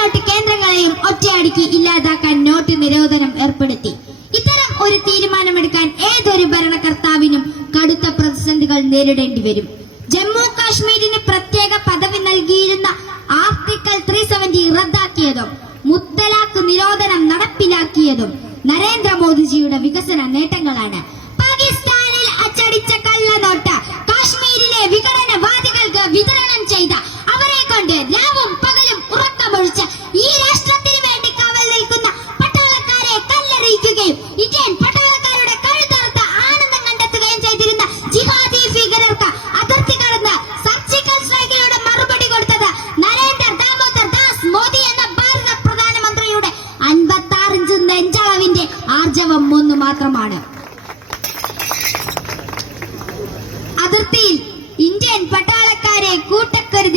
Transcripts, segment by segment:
Not കേന്ദ്രങ്ങളെയും ഒറ്റയടിക്ക് ഇല്ലാതാക്കാൻ not നിരോധനം ഏർപ്പെടുത്തി. ഇത്തരം ഒരു തീരുമാനമെടുക്കാൻ ഏതൊരു ഭരണകർത്താവിനും കടുത്ത പ്രതിസന്ധികൾ നേരിടേണ്ടി വരും. ജമ്മു കാശ്മീരിന് പ്രത്യേക പദവി നൽകിയിരുന്ന ആർട്ടിക്കൽ ത്രീ സെവന്റി റദ്ദാക്കിയതും മുത്തലാഖ് നിരോധനം നടപ്പിലാക്കിയതും നരേന്ദ്രമോദിജിയുടെ വികസന നേട്ടങ്ങളാണ്. പാകിസ്ഥാനിൽ അച്ചടിച്ച കള്ളനോട്ട് കാശ്മീരിലെ വിഘടനവാദികൾക്ക്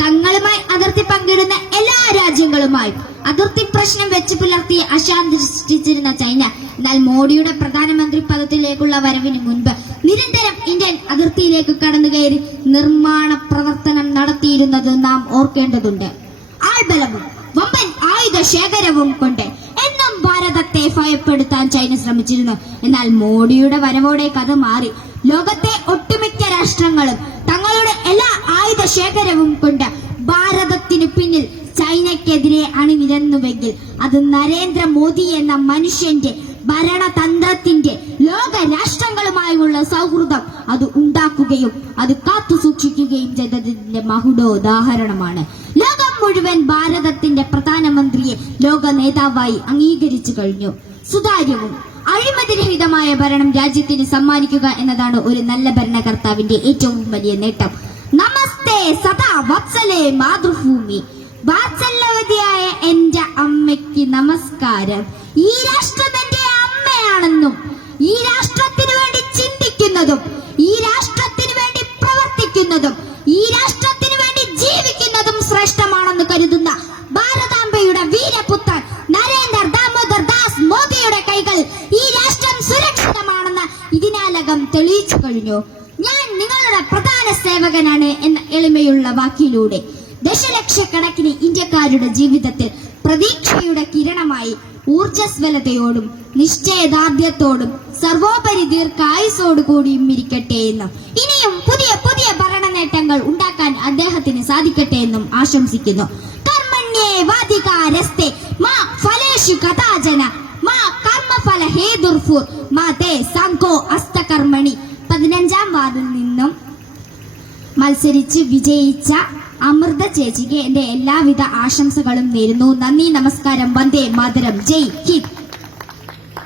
തങ്ങളുമായി അതിർത്തി പങ്കിടുന്ന എല്ലാ രാജ്യങ്ങളുമായും അതിർത്തി പ്രശ്നം വെച്ച് പുലർത്തി അശാന്തി സൃഷ്ടിച്ചിരുന്ന ചൈന എന്നാൽ മോഡിയുടെ പ്രധാനമന്ത്രി പദത്തിലേക്കുള്ള വരവിന് മുൻപ് നിരന്തരം ഇന്ത്യൻ അതിർത്തിയിലേക്ക് കടന്നുകയറി നിർമ്മാണ പ്രവർത്തനം നടത്തിയിരുന്നത് നാം ഓർക്കേണ്ടതുണ്ട്. ആൾബലവും വമ്പൻ ആയുധ ശേഖരവും കൊണ്ട് എന്നും ഭാരതത്തെ ഭയപ്പെടുത്താൻ ചൈന ശ്രമിച്ചിരുന്നു. എന്നാൽ മോഡിയുടെ വരവോടെ കഥ മാറി. ലോകത്തെ ഒട്ടുമിക്ക രാഷ്ട്രങ്ങളും തങ്ങളുടെ എല്ലാ ആയുധ ശേഖരവും കൊണ്ട് ഭാരതത്തിനു പിന്നിൽ ചൈനക്കെതിരെ അണിനിരന്നുവെങ്കിൽ അത് നരേന്ദ്രമോദി എന്ന മനുഷ്യന്റെ ഭരണതന്ത്രത്തിന്റെ ലോക രാഷ്ട്രങ്ങളുമായുള്ള സൗഹൃദം അത് ഉണ്ടാക്കുകയും അത് കാത്തു സൂക്ഷിക്കുകയും ചെയ്തതിന്റെ മഹുടോദാഹരണമാണ്. ലോകം മുഴുവൻ ഭാരതത്തിന്റെ പ്രധാനമന്ത്രിയെ ലോക നേതാവായി അംഗീകരിച്ചു കഴിഞ്ഞു. സുതാര്യവും അഴിമതിരഹിതമായ ഭരണം രാജ്യത്തിന് സമ്മാനിക്കുക എന്നതാണ് ഒരു നല്ല ഭരണകർത്താവിന്റെ ഏറ്റവും വലിയ നേട്ടം. നമസ്തേ സദാ വത്സലേ മാതൃഭൂമി. വാത്സല്യവതിയായ എന്റെ അമ്മയ്ക്ക് നമസ്കാരം. ഈ രാഷ്ട്രം എന്റെ അമ്മയാണെന്നും ഈ രാഷ്ട്രത്തിന് വേണ്ടി ചിന്തിക്കുന്നതും കഴിഞ്ഞു ഞാൻ നിങ്ങളുടെ പ്രധാന സേവകനാണ് എന്ന എളിമയുള്ള വാക്കിലൂടെ ദശലക്ഷക്കണക്കിന് ഇന്ത്യക്കാരുടെ ജീവിതത്തിൽ പ്രതീക്ഷയുടെ കിരണമായി ഊർജസ്വലതയോടും നിശ്ചയദാർഢ്യത്തോടും സർവോപരി ദീർഘായുസോട് കൂടിയും ഇരിക്കട്ടെ എന്നും. ഇനിയും പുതിയ പുതിയ ഭരണ നേട്ടങ്ങൾ ഉണ്ടാക്കാൻ അദ്ദേഹത്തിന് സാധിക്കട്ടെ എന്നും ആശംസിക്കുന്നു. കർമ്മണ്യേ മാ ഫലേഷു കഥാജന മാ കർമ്മഫല ഹേതുർഫുർ മാ തേ സംഘോ മത്സരിച്ച് വിജയിച്ച അമൃത ചേച്ചിക്ക് എന്റെ എല്ലാവിധ ആശംസകളും നേരുന്നു. നന്ദി നമസ്കാരം. വന്ദേ മാതരം. ജയ് ഹിന്ദ്.